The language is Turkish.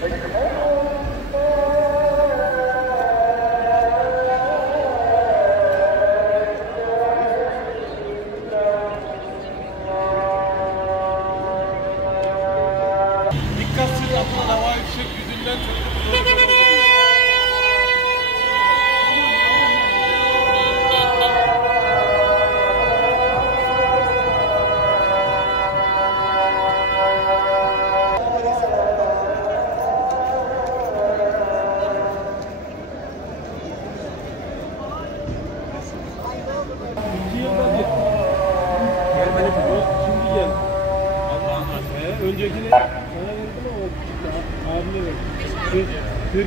Dikkatsiz atılan havai fişek yüzünden çocuk gelmedi bu. Şimdi gel. Allah'ım. Öncekini sana verdim ama o abine verdim. 40